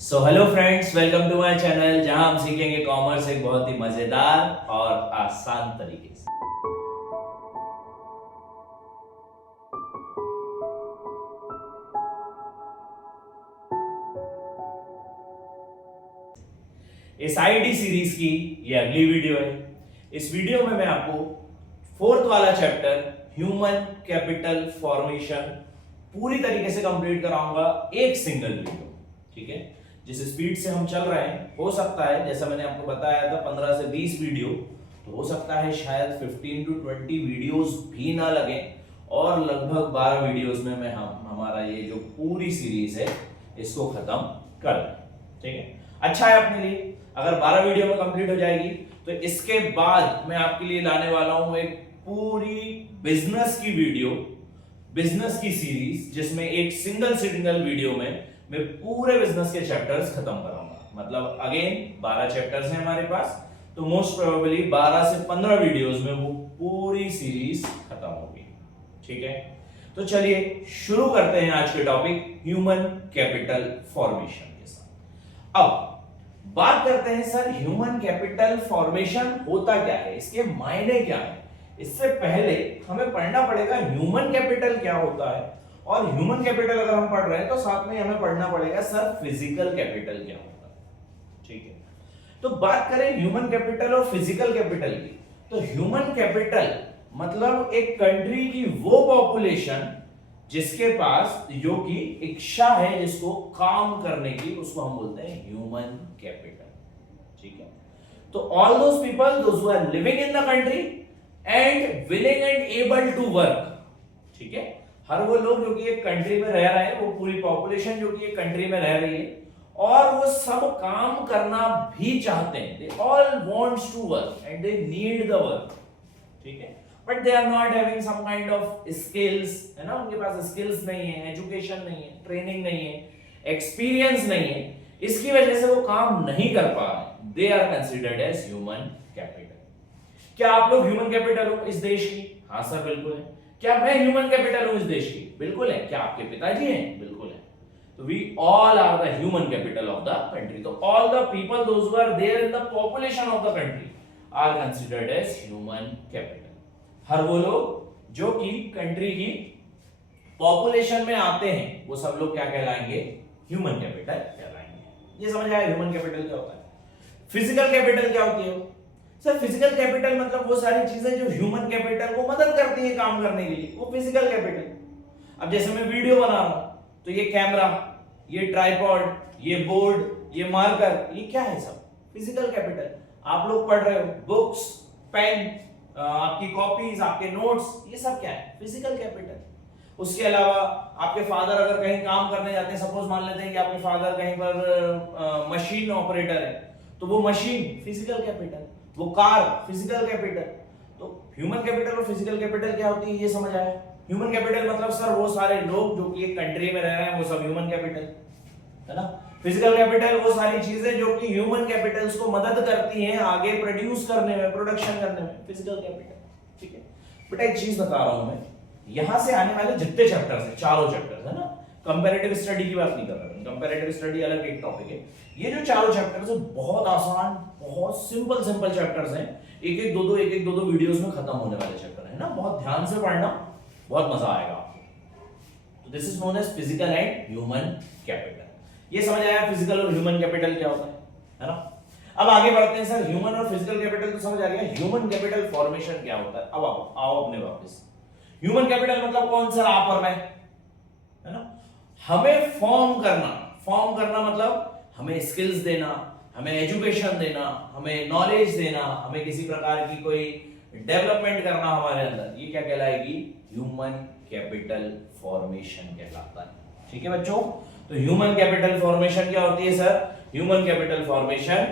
So hello friends, welcome to my channel जहां हम सीखेंगे कॉमर्स एक बहुत ही मजेदार और आसान तरीके से। इस आईटी सीरीज की ये अगली वीडियो है। इस वीडियो में मैं आपको फोर्थ वाला चैप्टर ह्यूमन कैपिटल फॉर्मेशन पूरी तरीके से कंप्लीट कराऊंगा एक सिंगल वीडियो। ठीक है, जिस स्पीड से हम चल रहे हैं हो सकता है, जैसा मैंने आपको बताया था 15 से 20 वीडियो, तो हो सकता है शायद 15 to 20 वीडियोस भी ना लगे और लगभग 12 वीडियोस में मैं हमारा ये जो पूरी सीरीज है इसको खत्म कर दें। ठीक है, अच्छा है अपने लिए अगर 12 वीडियो में कंप्लीट हो जाएगी। तो इसके बाद मैं आपके लिए लाने वाला हूं एक पूरी बिजनेस की वीडियो, बिजनेस की सीरीज, जिसमें एक सिंगल वीडियो में मैं पूरे बिजनेस के चैप्टर्स खत्म कराऊंगा। मतलब अगेन 12 चैप्टर्स हैं हमारे पास, तो मोस्ट प्रोबेबली 12 से 15 वीडियोस में वो पूरी सीरीज खत्म होगी। ठीक है, तो चलिए शुरू करते हैं आज के टॉपिक ह्यूमन कैपिटल फॉर्मेशन के साथ। अब बात करते हैं सर, ह्यूमन कैपिटल फॉर्मेशन होता क्या है, इसके मायने क्या है। इससे पहले हमें पढ़ना पड़ेगा ह्यूमन कैपिटल क्या होता है, और ह्यूमन कैपिटल अगर हम पढ़ रहे हैं तो साथ में हमें पढ़ना पड़ेगा सर फिजिकल कैपिटल क्या होता है। ठीक है, तो बात करें ह्यूमन कैपिटल और फिजिकल कैपिटल की, तो ह्यूमन कैपिटल मतलब एक कंट्री की वो पॉपुलेशन जिसके पास जो कि इच्छा है जिसको काम करने की, उसको हम बोलते हैं ह्यूमन कैपिटल। ठीक है, तो all those people those who are living in the country and willing and able to work. ठीक है, हर वो लोग जो कि एक कंट्री में रह रहे हैं, वो पूरी पॉपुलेशन जो कि एक कंट्री में रह रही है और वो सब काम करना भी चाहते हैं। They all wants to work and they need the work. ठीक है, but they are not having some kind of skills, है ना, उनके पास स्किल्स नहीं है, एजुकेशन नहीं है, ट्रेनिंग नहीं है, एक्सपीरियंस नहीं है, इसकी वजह से वो काम नहीं कर पा रहे। They are considered as human capital. क्या आप लोग ह्यूमन कैपिटल हो इस देश की? हाँ सर बिल्कुल है। क्या मैं ह्यूमन कैपिटल हूं इस देश की? बिल्कुल है। क्या आपके पिताजी हैं? बिल्कुल है। तो we all are the human capital of the country. तो all the people those who are there in the population of the country are considered as human capital. हर वो लोग जो कि कंट्री की पॉपुलेशन में आते हैं वो सब लोग क्या कहलाएंगे? ह्यूमन कैपिटल कहलाएंगे। ये समझ आया ह्यूमन कैपिटल क्या होता है। फिजिकल कैपिटल क्या होती है? सर फिजिकल कैपिटल मतलब वो सारी चीजें जो ह्यूमन कैपिटल को मदद करती है काम करने के लिए, वो फिजिकल कैपिटल। अब जैसे मैं वीडियो बना रहा हूं तो ये कैमरा, ये ट्राइपॉड, ये बोर्ड, ये मार्कर, ये क्या है? सब फिजिकल कैपिटल। आप लोग पढ़ रहे हो, बुक्स, पेन, आपकी कॉपीज, आपके नोट्स, ये सब क्या है? Physical capital. उसके अलावा आपके फादर अगर कहीं काम करने जाते हैं, सपोज मान लेते हैं कि आपके फादर कहीं पर मशीन ऑपरेटर है, तो वो मशीन फिजिकल कैपिटल, वो कार फिजिकल कैपिटल। तो ह्यूमन कैपिटल और फिजिकल कैपिटल क्या होती है ये समझ आया। ह्यूमन कैपिटल मतलब सर वो सारे लोग जो कि एक कंट्री में रह रहे हैं वो सब ह्यूमन कैपिटल है ना। फिजिकल कैपिटल वो सारी चीजें जो कि ह्यूमन कैपिटल्स को मदद करती हैं आगे प्रोड्यूस करने में, प्रोडक्शन करने में, फिजिकल कैपिटल। ठीक है बेटा, एक चीज बता रहा हूं मैं, यहां से आने वाले जितने चैप्टर्स हैं, चारों चैप्टर्स है ना, कंपैरेटिव स्टडी की बात नहीं कर रहा हूं, कंपैरेटिव स्टडी अलग एक टॉपिक है। ये जो चारों चैप्टर्स हैं बहुत आसान, बहुत सिंपल चैप्टर्स हैं, एक एक दो दो वीडियोस में खत्म होने वाले चैप्टर है ना। बहुत ध्यान से पढ़ना, बहुत मजा आएगा आपको। तो this is known as physical and human capital. ये समझ आया फिजिकल और ह्यूमन कैपिटल क्या होता है ना। अब आगे बढ़ते हैं सर, ह्यूमन और फिजिकल कैपिटल तो समझ आ गया, ह्यूमन कैपिटल फॉर्मेशन क्या होता है। अब आओ अपने वापस। ह्यूमन कैपिटल मतलब कौन सर? आप और मैं, है ना। हमें फॉर्म करना मतलब हमें स्किल्स देना, हमें एजुकेशन देना, हमें नॉलेज देना, हमें किसी प्रकार की कोई डेवलपमेंट करना हमारे अंदर, ये क्या कहलाएगी? ह्यूमन कैपिटल फॉर्मेशन कहलाता है। ठीक है बच्चों, तो ह्यूमन कैपिटल फॉर्मेशन क्या होती है सर? ह्यूमन कैपिटल फॉर्मेशन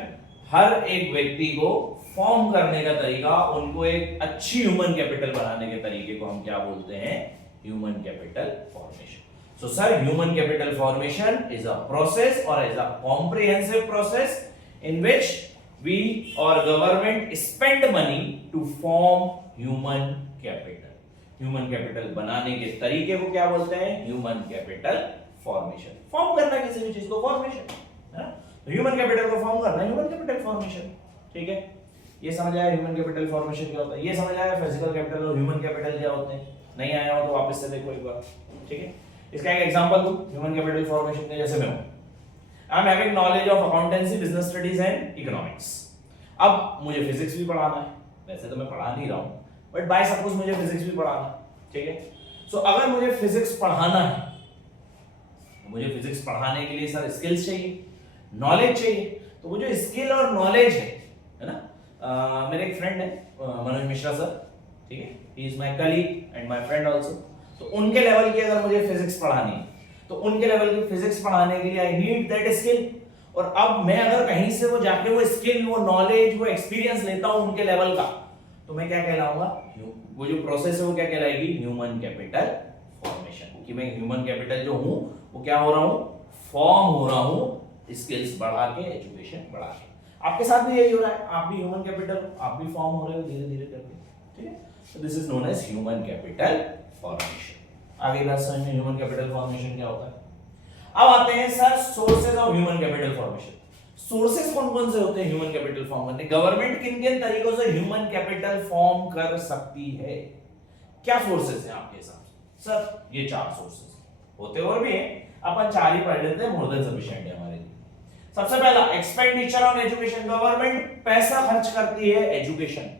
हर एक व्यक्ति को फॉर्म करने का तरीका, उनको एक अच्छी ह्यूमन कैपिटल बनाने के तरीके को हम क्या बोलते हैं? Human capital formation. So sir, human capital formation is a process or is a comprehensive process in which we or government spend money to form human capital. Human capital बनाने के तरीके को क्या बोलते हैं? Human capital formation. फॉर्म करना किसी भी चीज को फॉर्मेशन है ना। तो ह्यूमन कैपिटल को फॉर्म करना है ह्यूमन कैपिटल फॉर्मेशन। ठीक है, ये समझ आया ह्यूमन कैपिटल फॉर्मेशन क्या होता है, ये समझ आया फिजिकल कैपिटल और ह्यूमन कैपिटल क्या होते हैं। नहीं आया हो तो वापस से देखो एक बार। ठीक है, इसका एक एग्जांपल दूं ह्यूमन कैपिटल फॉर्मेशन के। जैसे मैं हूं, I am having knowledge of accountancy, business studies and economics. अब मुझे फिजिक्स भी पढ़ाना है, वैसे तो मैं पढ़ा नहीं रहा हूं, बट बाय सपोज मुझे फिजिक्स भी पढ़ाना है। ठीक है, सो अगर मुझे फिजिक्स पढ़ाना है, मुझे फिजिक्स पढ़ाने के लिए सर स्किल्स चाहिए, नॉलेज चाहिए। तो वो जो स्किल और नॉलेज है ना, मेरे एक फ्रेंड है मनोज मिश्रा सर, ठीक है, he is my colleague and my friend also. तो उनके लेवल की अगर मुझे फिजिक्स पढ़ानी है, तो उनके लेवल की फिजिक्स पढ़ाने के लिए आई नीड दैट स्किल। और अब मैं अगर कहीं से वो जाके वो स्किल, वो नॉलेज, वो एक्सपीरियंस लेता हूं उनके लेवल का, तो मैं क्या कहलाऊंगा, वो जो प्रोसेस है वो क्या कहलाएगी, ह्यूमन कैपिटल फॉर्मेशन। कि मैं ह्यूमन कैपिटल जो हूं वो क्या हो रहा हूं, फॉर्म हो रहा हूं, स्किल्स बढ़ा के, एजुकेशन बढ़ा के। आपके साथ भी यही हो रहा है, आप भी ह्यूमन कैपिटल, आप भी फॉर्म हो रहे हो धीरे धीरे करके। ठीक है, so this is known as human capital formation। आगे बात समझ में ह्यूमन कैपिटल फॉर्मेशन क्या होता है। अब आते हैं sir sources of human capital formation. Sources कौन कौन से होते हैं ह्यूमन कैपिटल फॉर्म करने, गवर्नमेंट किन किन तरीकों से ह्यूमन कैपिटल फॉर्म कर सकती है, क्या सोर्सेज हैं आपके हिसाब से। सर ये 4 सोर्सेज होते और भी हैं, अपन 4 ही पढ़ लेते हैं, मोर देन सफिशिएंट है हमारे लिए। सबसे पहला एक्सपेंडिचर ऑन एजुकेशन, गवर्नमेंट पैसा खर्च करती है एजुकेशन।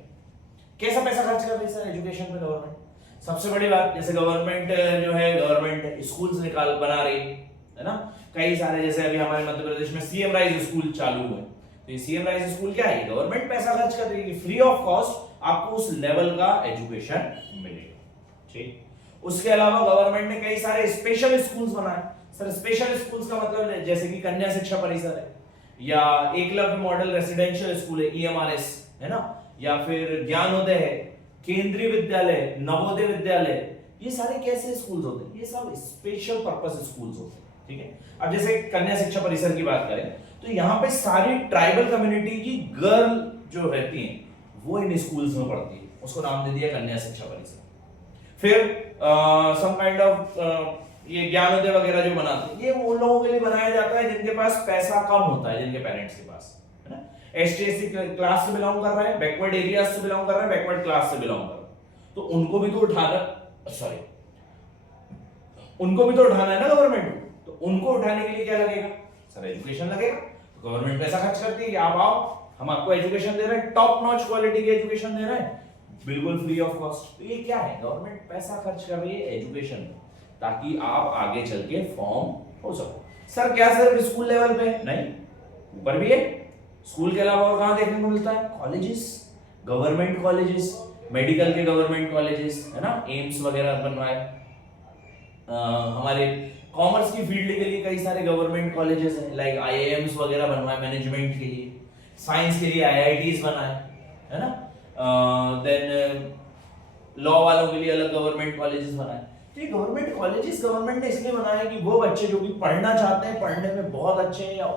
कैसा पैसा खर्च कर रही है सर एजुकेशन पे गवर्नमेंट। सबसे बड़ी बात, जैसे गवर्नमेंट जो है, गवर्नमेंट स्कूल्स निकाल बना रही है ना, कई सारे, जैसे अभी हमारे मध्य प्रदेश में सीएम राइज स्कूल चालू है। तो ये सीएम राइज स्कूल क्या है, गवर्नमेंट पैसा खर्च कर रही है, फ्री ऑफ कॉस्ट आपको उस लेवल का एजुकेशन मिलेगा। ठीक, उसके अलावा गवर्नमेंट ने कई सारे स्पेशल स्कूल्स बनाए। सर स्पेशल स्कूल्स का मतलब जैसे कि कन्या शिक्षा परिसर है, या एकलव्य मॉडल रेसिडेंशियल स्कूल है, ईएमआरएस है ना, या फिर ज्ञानोदय है, केंद्रीय विद्यालय, नवोदय विद्यालय, ये सारे कैसे स्कूल्स होते हैं, ये सब स्पेशल पर्पस स्कूल्स होते हैं। ठीक है, अब जैसे कन्या शिक्षा परिसर की बात करें तो यहाँ पे सारी ट्राइबल कम्युनिटी की गर्ल जो रहती हैं वो इन स्कूल्स में पढ़ती है, उसको नाम दे दिया कन्या शिक्षा परिसर। फिर सम काइंड ऑफ ये ज्ञानोदय वगैरह जो बनाते हैं, ये उन लोगों के लिए बनाया जाता है जिनके पास पैसा कम होता है, जिनके पेरेंट्स के पास, है ना, एसटी क्लास से बिलोंग कर रहा है, बैकवर्ड एरिया से बिलोंग कर रहा है, बैकवर्ड क्लास से बिलोंग कर रहा है, तो उनको भी तो उठाना है ना गवर्नमेंट को। तो उनको उठाने के लिए क्या लगेगा सर, एजुकेशन लगेगा। तो गवर्नमेंट पैसा खर्च करती है कि आप आओ, हम आपको एजुकेशन दे रहे हैं, टॉप नॉच क्वालिटी की एजुकेशन दे रहे हैं, बिल्कुल फ्री ऑफ कॉस्ट। तो ये क्या है, गवर्नमेंट पैसा खर्च कर रही है एजुकेशन में, ताकि आप आगे चल के फॉर्म हो सको। सर क्या सिर्फ स्कूल लेवल पे, नहीं, ऊपर भी है। स्कूल के अलावा और कहां देखने को मिलता है, कॉलेजेस, गवर्नमेंट कॉलेजेस, मेडिकल के गवर्नमेंट कॉलेजेस, है ना, एम्स वगैरह बनवाए। हमारे कॉमर्स की फील्ड के लिए कई सारे गवर्नमेंट कॉलेजेस हैं, लाइक आईआईएम्स वगैरह बनवाए मैनेजमेंट के लिए, साइंस के लिए आईआईटीज बनाए, है ना, देन लॉ वालों के लिए अलग गवर्नमेंट कॉलेजेस बनाए। तो ये गवर्नमेंट कॉलेजेस गवर्नमेंट ने इसलिए बनाया कि वो बच्चे जो भी पढ़ना चाहते हैं, पढ़ने में बहुत अच्छे हैं या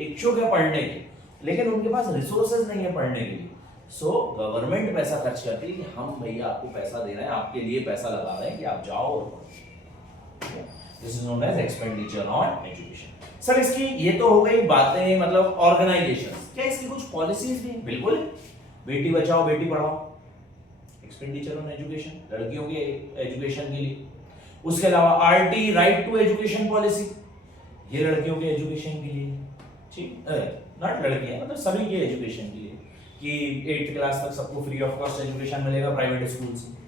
इच्छुक है पढ़ने के, लेकिन उनके पास रिसोर्सेज नहीं है पढ़ने के लिए, सो गवर्नमेंट पैसा खर्च करती है कि हम भैया आपको पैसा दे रहे हैं, आपके लिए पैसा लगा रहे हैं कि आप जाओ और पढ़ो। This is known as expenditure on education. Sir इसकी ये तो हो गई बातें, मतलब ऑर्गेनाइजेशंस, क्या इसकी कुछ पॉलिसीज भी हैं? बिल्कुल, Beti Bachao Beti Padhao, expenditure on education, लड़कियों के एजुकेशन के लिए। उसके अलावा RT, right to education policy, ये लड़कियों के एजुकेशन के लिए, ठीक, नॉट लड़कियां, मतलब सभी के एजुकेशन के लिए, कि 8th क्लास तक सबको फ्री ऑफ कॉस्ट एजुकेशन मिलेगा प्राइवेट स्कूल से।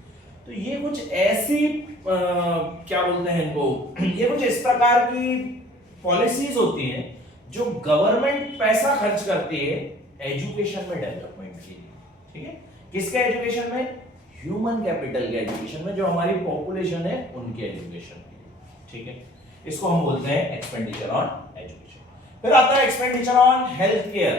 तो ये कुछ ऐसी क्या बोलते हैं इनको, ये कुछ इस प्रकार की पॉलिसीज होती हैं जो गवर्नमेंट पैसा खर्च करती है एजुकेशन में, डेवलपमेंट के लिए। ठीक है, किसके एजुकेशन में, ह्यूमन कैपिटल के एजुकेशन में, जो हमारी पॉपुलेशन है उनके एजुकेशन के लिए। ठीक है, इसको हम बोलते हैं एक्सपेंडिचर ऑन एजुकेशन। फिर आता है expenditure on health care.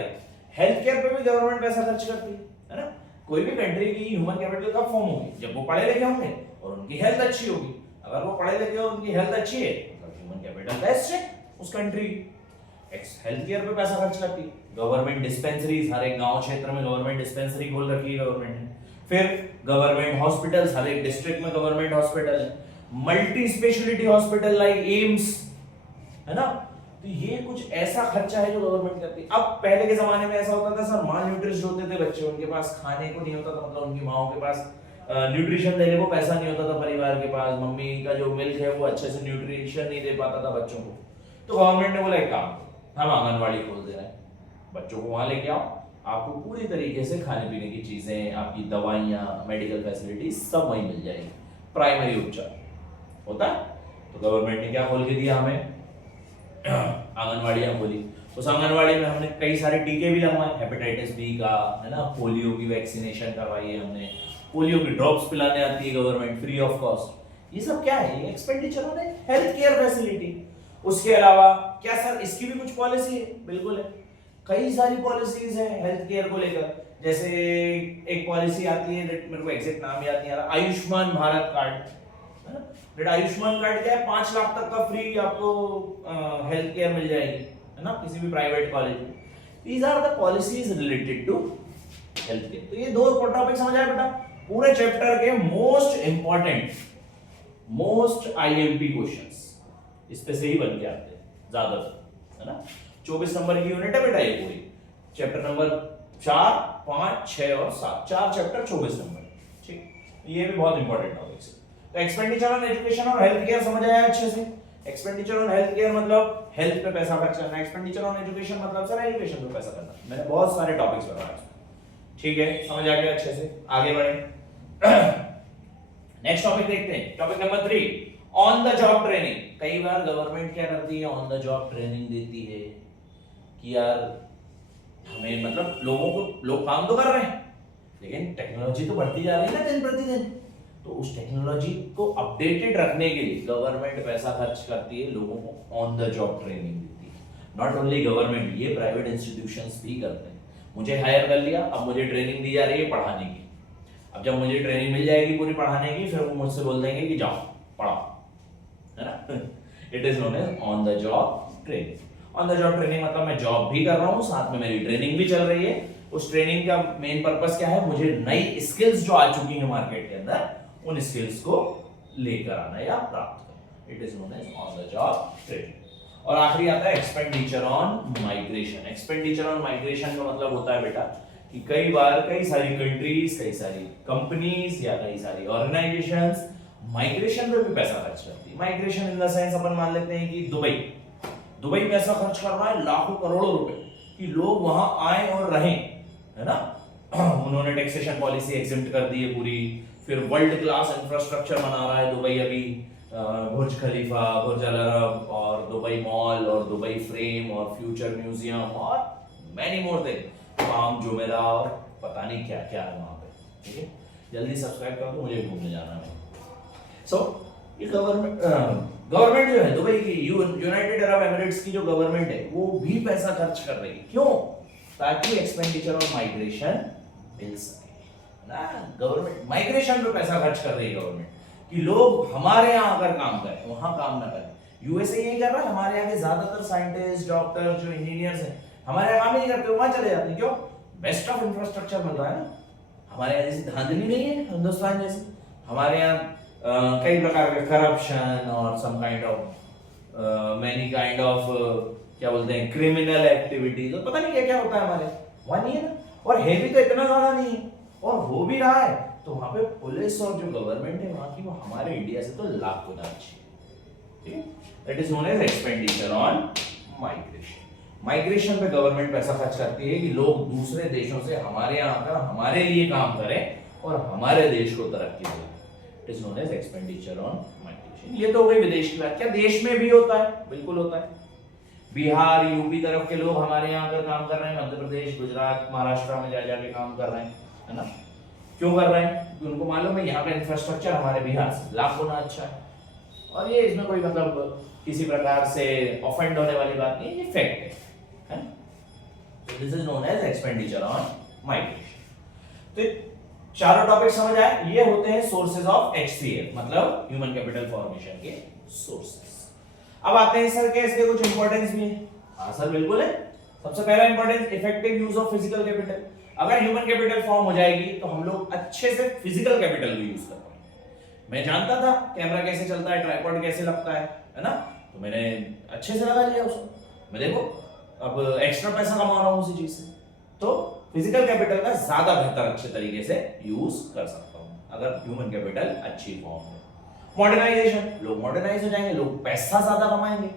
Health care पे भी गवर्नमेंट पैसा खर्च करती है ना। कोई भी कंट्री की ह्यूमन कैपिटल कब फॉर्म होगी, जब वो पढ़े लिखे होंगे और उनकी हेल्थ अच्छी होगी। अगर वो पढ़े लिखे और उनकी हेल्थ अच्छी है तो ह्यूमन कैपिटल बेस्ट है उस कंट्री। हेल्थ केयर पे पैसा खर्च करती है गवर्नमेंट। डिस्पेंसरीज, हर एक गांव क्षेत्र में गवर्नमेंट डिस्पेंसरी खोल रखी है गवर्नमेंट ने। फिर गवर्नमेंट हॉस्पिटल्स, हर एक डिस्ट्रिक्ट में गवर्नमेंट हॉस्पिटल है। Multi speciality hospital like AIIMS, है ना। तो ये कुछ ऐसा खर्चा है जो गवर्नमेंट करती है। अब पहले के जमाने में ऐसा होता था सर, माल न्यूट्रिशन होते थे बच्चे, उनके पास खाने को नहीं होता था, मतलब उनकी माओ के पास न्यूट्रिशन देने को पैसा नहीं होता था, परिवार के पास मम्मी का जो मिल्क है वो अच्छे से न्यूट्रिशन नहीं दे पाता था बच्चों को। तो गवर्नमेंट ने बोला एक काम, हम आंगनबाड़ी खोल दे रहे हैं, बच्चों को वहां लेके आओ, आपको पूरी तरीके से खाने पीने की चीजें, आपकी दवाइयाँ, मेडिकल फैसिलिटी सब वहीं मिल जाएगी, प्राइमरी उपचार होता है। तो गवर्नमेंट ने क्या खोल के दिया हमें, आंगनवाड़ियां खोली। उस आंगनवाड़ी में हमने कई सारे टीके भी लगवाए, हेपेटाइटिस बी का, है ना, पोलियो की वैक्सीनेशन करवाई है हमने, पोलियो की ड्रॉप्स पिलाने आती है गवर्नमेंट फ्री ऑफ कॉस्ट। ये सब क्या है, ये एक्सपेंडिचर होने हेल्थ केयर फैसिलिटी। उसके अलावा क्या सर इसकी भी कुछ पॉलिसी है? बिल्कुल है, कई सारी पॉलिसीज है हेल्थ केयर को लेकर। जैसे एक पॉलिसी आती है, मेरे को एग्जैक्ट नाम याद नहीं आ रहा, आयुष्मान भारत कार्ड, है ना। आयुष्मान कार्ड क्या है, 5 लाख तक का फ्री आपको हेल्थ केयर मिल जाएगी, है ना, किसी भी प्राइवेट कॉलेज में। These are the policies related to health care. तो ये दो टॉपिक समझ आए बेटा, पूरे चैप्टर के most important, most IMP questions इस पे से ही बन के आते हैं ज्यादातर, है ना। 24 नंबर की यूनिट है बेटा ये पूरी, चैप्टर नंबर 4, 5, 6 और 7, 4 चैप्टर 24 नंबर, ठीक। ये भी बहुत इंपॉर्टेंट टॉपिक्स है। तो एक्सपेंडिचर ऑन एजुकेशन और हेल्थ केयर समझ आया अच्छे से। एक्सपेंडिचर ऑन हेल्थ केयर मतलब हेल्थ पे पैसा खर्च करना, एक्सपेंडिचर ऑन एजुकेशन मतलब सर एजुकेशन पे पैसा करना। मैंने बहुत सारे टॉपिक्स बताए, ठीक है, समझ आ गया अच्छे से। आगे बढ़े, नेक्स्ट टॉपिक देखते हैं, topic number 3, on the job training. कई बार गवर्नमेंट क्या करती है, ऑन द जॉब ट्रेनिंग देती है कि यार हमें, मतलब लोगों को, लोग काम तो कर रहे हैं लेकिन टेक्नोलॉजी तो बढ़ती जा रही है ना दिन प्रतिदिन, तो उस टेक्नोलॉजी को अपडेटेड रखने के लिए गवर्नमेंट पैसा खर्च करती है, लोगों को ऑन द जॉब ट्रेनिंग देती है। नॉट ओनली गवर्नमेंट, ये प्राइवेट इंस्टीट्यूशंस भी करते हैं। मुझे हायर कर लिया, अब मुझे ट्रेनिंग दी जा रही है पढ़ाने की। अब जब मुझे ट्रेनिंग मिल जाएगी पूरी पढ़ाने की, फिर वो मुझसे बोल देंगे कि जाओ पढ़ाओ, है ना। It is known as on the job training. On the job training मतलब मैं जॉब भी कर रहा हूँ, साथ में मेरी ट्रेनिंग भी चल रही है। उस ट्रेनिंग का मेन पर्पस क्या है, मुझे नई स्किल्स जो आ चुकी है मार्केट के अंदर, उन स्किल्स को लेकर आना या प्राप्त करना। It is known as on the job training. और आखिरी आता है expenditure on migration. Expenditure on migration का मतलब होता है बेटा कि कई बार कई सारी कंट्रीज, कई सारी कंपनीज या कई सारी ऑर्गेनाइजेशंस माइग्रेशन पे भी पैसा खर्च करती है। माइग्रेशन इन द सेंस अपन मान लेते हैं कि दुबई में ऐसा खर्च कर रहा है लाखों करोड़ों रुपए कि लोग वहां आए और रहें, है ना। उन्होंने टैक्सेशन पॉलिसी एग्जिम्प्ट कर दी है पूरी, फिर वर्ल्ड क्लास इंफ्रास्ट्रक्चर बना रहा है दुबई अभी, बुर्ज खलीफा, बुर्ज अल अरब और दुबई मॉल और दुबई फ्रेम और फ्यूचर म्यूजियम और मैनी मोर थिंग, पाम जुमेरात, पता नहीं क्या क्या है वहां पे, ठीक है। जल्दी सब्सक्राइब कर दो, मुझे घूमने जाना है। सो ये गवर्नमेंट जो है दुबई की, यूनाइटेड अरब एमिरेट्स की जो गवर्नमेंट है, वो भी पैसा खर्च कर रही है। क्यों? ताकि एक्सपेंडिचर ऑन माइग्रेशन मिल सके ना। गवर्नमेंट माइग्रेशन पे पैसा खर्च कर रही है गवर्नमेंट, कि लोग हमारे यहाँ आकर काम करें, वहां काम ना करें। यूएसए यही कर रहा है, हमारे यहाँ के ज्यादातर साइंटिस्ट, डॉक्टर, जो इंजीनियर्स हैं, हमारे यहाँ काम ही नहीं करते, वहां चले जाते हैं। क्यों? बेस्ट ऑफ इंफ्रास्ट्रक्चर मिल रहा है ना। हमारे यहाँ जैसी धांधली नहीं है हिंदुस्तान जैसी। हमारे यहाँ कई प्रकार के करप्शन और some kind of many kind of क्या बोलते हैं क्रिमिनल एक्टिविटीज, और पता नहीं क्या क्या होता है हमारे वहां, नहीं है ना। और है भी तो इतना ज्यादा नहीं है, और हो भी रहा है तो वहां पे पुलिस और जो गवर्नमेंट है वहां की, वो हमारे इंडिया से तो लाख गुना अच्छी है, ठीक है। That is known as expenditure on migration. Migration पे गवर्नमेंट पैसा खर्च करती है कि लोग दूसरे देशों से हमारे यहाँ आकर हमारे लिए काम करें और हमारे देश को तरक्की दें। It is known as expenditure on migration. ये तो हो गई विदेश की बात। क्या देश में भी होता है? बिल्कुल होता है। बिहार, यूपी तरफ के लोग हमारे यहाँ आकर काम कर रहे हैं, मध्य प्रदेश, गुजरात, महाराष्ट्र में जा जाके काम कर रहे हैं, है ना। क्यों कर रहे हैं? क्योंकि उनको मालूम है यहाँ का इंफ्रास्ट्रक्चर हमारे बिहार से लाख गुना अच्छा है, और ये इसमें कोई मतलब किसी प्रकार से ऑफेंड होने वाली बात नहीं है, ये फैक्ट है। This is known as expenditure on migration. तो चारों टॉपिक समझ आए। ये होते हैं सोर्सेज ऑफ HCF, मतलब ह्यूमन कैपिटल फॉर्मेशन के सोर्सेज। अब आते हैं सर, क्या इसके कुछ इंपॉर्टेंस भी है? हाँ सर बिल्कुल है। सबसे पहला importance, effective use of physical capital. अगर ह्यूमन कैपिटल फॉर्म हो जाएगी तो हम लोग अच्छे से फिजिकल कैपिटल भी यूज कर पाएंगे। मैं जानता था कैमरा कैसे चलता है, ट्राइपॉड कैसे लगता है ना, तो मैंने अच्छे से लगा लिया उसको। मैं देखो अब एक्स्ट्रा पैसा कमा रहा हूं उसी चीज से, तो फिजिकल कैपिटल का ज्यादा बेहतर अच्छे तरीके से यूज कर सकता हूं अगर ह्यूमन कैपिटल अच्छी फॉर्म में। मॉडर्नाइजेशन, लोग मॉडर्नाइज हो जाएंगे, लोग पैसा ज्यादा कमाएंगे,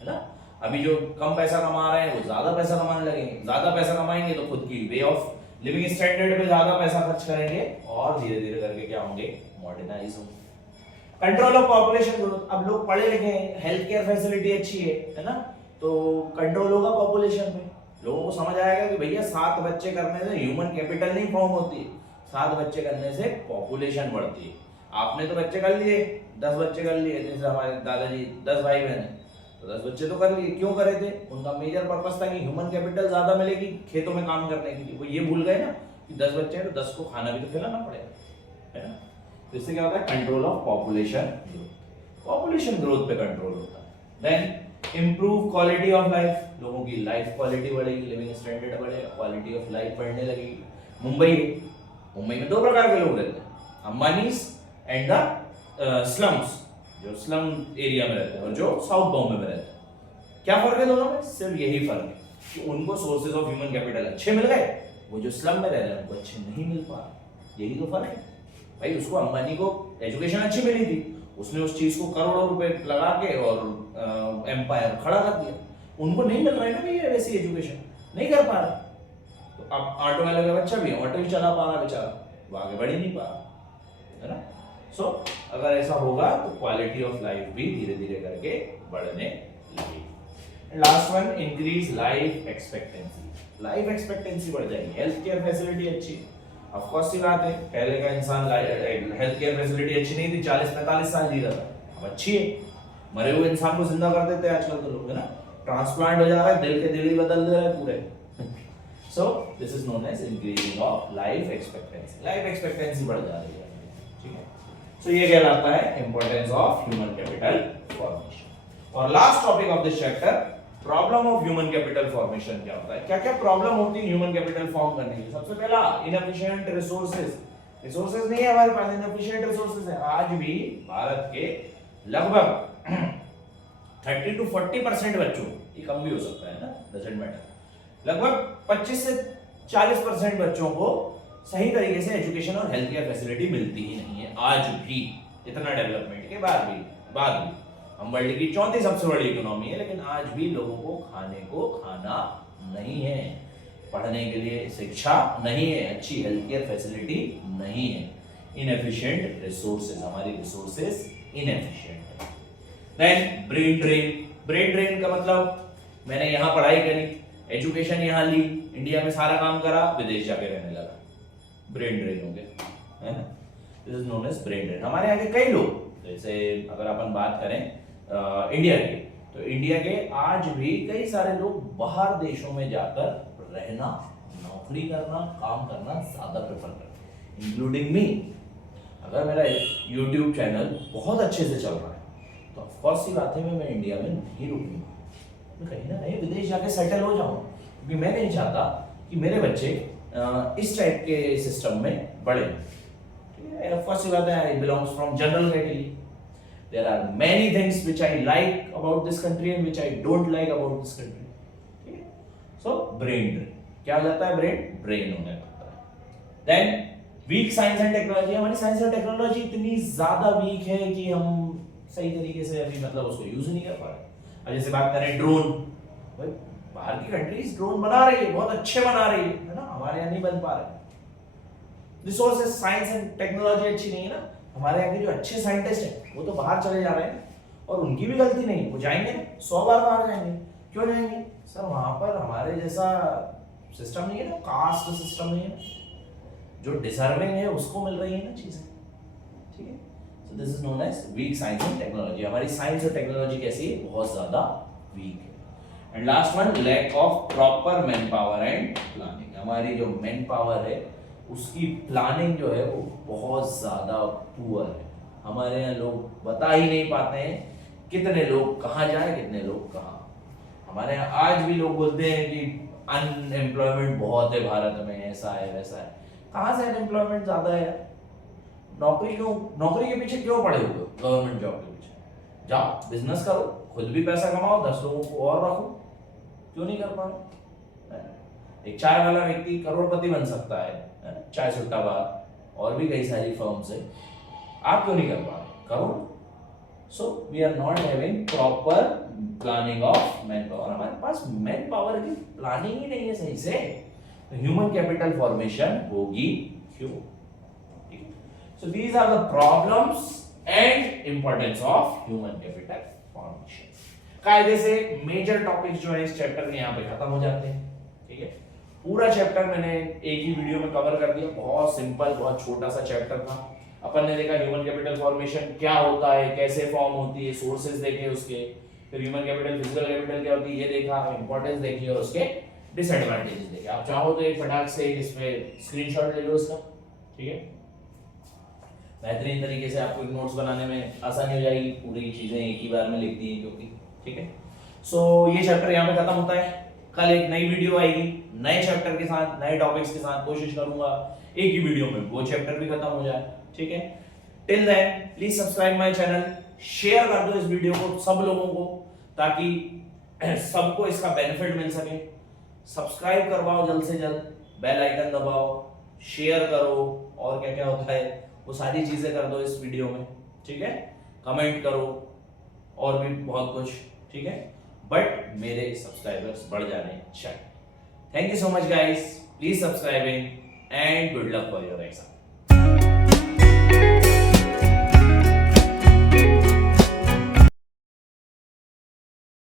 है ना। अभी जो कम पैसा कमा रहे हैं वो ज्यादा पैसा कमाने लगेंगे, ज्यादा पैसा कमाएंगे तो खुद की वे ऑफ लिविंग स्टैंडर्ड पे ज्यादा पैसा खर्च करेंगे और धीरे धीरे करके क्या होंगे, मॉडर्नाइज होंगे। कंट्रोल ऑफ पॉपुलेशन ग्रोथ, अब लोग पढ़े लिखे हैं, हेल्थ केयर फैसिलिटी अच्छी है ना, तो कंट्रोल होगा पॉपुलेशन पे। लोगों को समझ आएगा कि भैया 7 बच्चे करने से ह्यूमन कैपिटल नहीं फॉर्म होती है, 7 बच्चे करने से पॉपुलेशन बढ़ती है। आपने तो बच्चे कर लिए, 10 बच्चे कर लिए, जैसे हमारे दादाजी 10 भाई बहन है तो 10 बच्चे तो कर लिए। क्यों करे थे? उनका मेजर पर्पस था कि ह्यूमन कैपिटल ज्यादा मिलेगी खेतों में काम करने के लिए। वो ये भूल गए ना कि 10 बच्चे हैं तो 10 को खाना भी तो खिलाना पड़ेगा, है ना। तो इससे क्या होता है, control of population growth, population growth पे कंट्रोल होता है। Then improve quality of life, लोगों की लाइफ क्वालिटी बढ़ेगी, लिविंग स्टैंडर्ड बढ़ेगा, क्वालिटी ऑफ लाइफ बढ़ने लगेगी। मुंबई में 2 प्रकार के लोग रहते हैं, अंबानीज एंड द स्लम्स, जो स्लम एरिया में रहते हैं और जो साउथ बॉम्बे में रहते हैं। क्या फर्क है दोनों में? सिर्फ यही फर्क है कि उनको सोर्सेज ऑफ ह्यूमन कैपिटल अच्छे मिल गए, वो जो स्लम में रह रहे हैं उनको अच्छे नहीं मिल पा रहे। यही तो फर्क है भाई। उसको अंबानी को एजुकेशन अच्छी मिली थी, उसने उस चीज को करोड़ों रुपए लगा के और एम्पायर खड़ा कर दिया। उनको नहीं मिल रहा है ना भैया वैसी एजुकेशन, नहीं कर पा रहा। तो अब ऑटो वाले का बच्चा भी ऑटो ही चला पा रहा बेचारा, वो आगे बढ़ ही नहीं पा रहा, है ना। सो अगर ऐसा होगा तो क्वालिटी ऑफ लाइफ भी धीरे धीरे करके बढ़ने लगेगी। Last one, increase life expectancy, life expectancy बढ़ जाएगी। हेल्थ केयर फैसिलिटी अच्छी, ऑफ कोर्स सी बात है, पहले का इंसान हेल्थ केयर फैसिलिटी अच्छी नहीं थी, 40-45 साल जी रहा था, अब अच्छी है। मरे हुए इंसान को जिंदा कर देते हैं आजकल तो लोग, है ना। ट्रांसप्लांट हो जा रहा है, दिल के दिल ही बदल दे रहा है पूरे। So this is known as increasing of life expectancy, life expectancy बढ़ जा रही है, ठीक है। सो ये कहलाता है importance of human capital formation. और last topic of this chapter, problem of human capital formation क्या होता है, क्या क्या प्रॉब्लम होती है ह्यूमन कैपिटल फॉर्म करने की। सबसे पहला, इनएफिशिएंट रिसोर्सेज, रिसोर्सेज नहीं है हमारे पास, इनएफिशिएंट रिसोर्सेज है। आज भी भारत के लगभग 30 to 40% बच्चों, ये कम भी हो सकता है ना, डजंट मैटर, लगभग 25 से 40% बच्चों को सही तरीके से एजुकेशन और हेल्थ केयर फैसिलिटी मिलती ही नहीं है आज भी, इतना डेवलपमेंट के बाद भी। हम वर्ल्ड की 4थी सबसे बड़ी इकोनॉमी है, लेकिन आज भी लोगों को खाने को खाना नहीं है, पढ़ने के लिए शिक्षा नहीं है, अच्छी हेल्थ केयर फैसिलिटी नहीं है, इनएफिशिएंट रिसोर्सेज, हमारी रिसोर्सेज इनएफिशिएंट है। Then brain drain, brain drain का मतलब मैंने यहाँ पढ़ाई करी, एजुकेशन यहाँ ली, इंडिया में सारा काम करा, विदेश जाके रहने लगा, ब्रेन ड्रेन हो गया, है ना। This is known as brain drain. हमारे यहाँ के कई लोग, जैसे अगर अपन बात करें इंडिया की, तो इंडिया के आज भी कई सारे लोग बाहर देशों में जाकर रहना, नौकरी करना, काम करना ज्यादा प्रेफर करते हैं, इंक्लूडिंग मी। अगर मेरा YouTube चैनल बहुत अच्छे से चल रहा है तो ऑफ कोर्स सी बात है मैं इंडिया में नहीं रुकूंगा, मैं कहीं ना कहीं विदेश जाके सेटल हो जाऊं, क्योंकि मैं नहीं चाहता कि मेरे बच्चे इस टाइप के सिस्टम में बढ़े। ठीक है, ऑफ कोर्स सी बात है, I belongs from general category. There are many things which I like about this country and which I don't like about this country. ठीक है, so brain drain, क्या हो जाता है, ब्रेन ड्रेन होने लगता है। Then weak science and technology, हमारी साइंस और टेक्नोलॉजी इतनी ज्यादा वीक है कि हम सही तरीके से अभी मतलब उसको यूज नहीं कर पा रहे। अब जैसे बात करें ड्रोन, भाई बाहर की कंट्रीज ड्रोन बना रही है, बहुत अच्छे बना रही है ना, हमारे यहाँ नहीं बन पा रहे। रिसोर्सेज, साइंस एंड टेक्नोलॉजी अच्छी नहीं है ना, हमारे यहाँ के जो अच्छे साइंटिस्ट हैं वो तो बाहर चले जा रहे हैं, और उनकी भी गलती नहीं, वो जाएंगे 100 बार बाहर जाएंगे। क्यों जाएंगे सर? वहां पर हमारे जैसा सिस्टम नहीं है ना, कास्ट सिस्टम नहीं है, जो डिजर्विंग है उसको मिल रही है ना चीजें। ठीक है, so this is known as weak science and technology. हमारी साइंस और टेक्नोलॉजी कैसी है? बहुत ज्यादा वीक है। And last one, lack of proper man power and planning. हमारी जो मैन पावर है उसकी प्लानिंग जो है वो बहुत ज्यादा पुअर है। हमारे यहाँ लोग बता ही नहीं पाते हैं कितने लोग कहाँ जाए, कितने लोग कहाँ। हमारे यहाँ आज भी लोग बोलते हैं कि अनएम्प्लॉयमेंट बहुत है भारत में, ऐसा है वैसा है। कहाँ से अनएम्प्लॉयमेंट ज्यादा है? नौकरी के पीछे क्यों पड़े हुए हो? गवर्नमेंट जॉब के पीछे जाओ, बिजनेस करो, खुद भी पैसा कमाओ, 10 लोगों को और रखो, क्यों नहीं कर पा रहे? एक चाय वाला व्यक्ति करोड़पति बन सकता है, चाय सुट्टा बार और भी कई सारी फर्म्स है, आप क्यों नहीं कर पा रहे? करो। So we are not having proper planning of man power, हमारे पास मैन पावर की प्लानिंग ही नहीं है सही से, तो ह्यूमन कैपिटल फॉर्मेशन होगी क्यों? So these are the problems and importance of human capital formation. कायदे से मेजर टॉपिक्स जो है इस चैप्टर में यहाँ पे खत्म हो जाते हैं। ठीक है, पूरा चैप्टर मैंने एक ही वीडियो में कवर कर दिया, बहुत सिंपल, बहुत छोटा सा चैप्टर था। अपन ने देखा ह्यूमन कैपिटल फॉर्मेशन क्या होता है, कैसे फॉर्म होती है, सोर्सेज देखे उसके, फिर ह्यूमन कैपिटल फिजिकल कैपिटल क्या होती है ये देखा, इंपॉर्टेंस देखी और उसके डिसएडवांटेजेस देखे। आप चाहो तो एक फटाक से इस पे स्क्रीनशॉट ले लो इसका। ठीक है, बेहतरीन तरीके से आपको नोट्स बनाने में आसानी हो जाएगी, पूरी चीजें एक ही बार में लिख दी है क्योंकि। ठीक है, सो ये चैप्टर यहाँ पे खत्म होता है। कल एक नई वीडियो आएगी नए चैप्टर के साथ, नए टॉपिक्स के साथ। कोशिश करूंगा एक ही वीडियो में वो चैप्टर भी खत्म हो जाए। ठीक है, till then please subscribe my channel, share कर दो इस वीडियो को सब लोगों को ताकि सबको इसका बेनिफिट मिल सके। सब्सक्राइब करवाओ जल्द से जल्द, बेल आइकन दबाओ, शेयर करो और क्या क्या होता है वो सारी चीजें कर दो इस वीडियो में। ठीक है, कमेंट करो और भी बहुत कुछ। ठीक है, बट मेरे सब्सक्राइबर्स बढ़ जाने चाहिए। Thank you so much guys, please subscribing and good luck for your exam.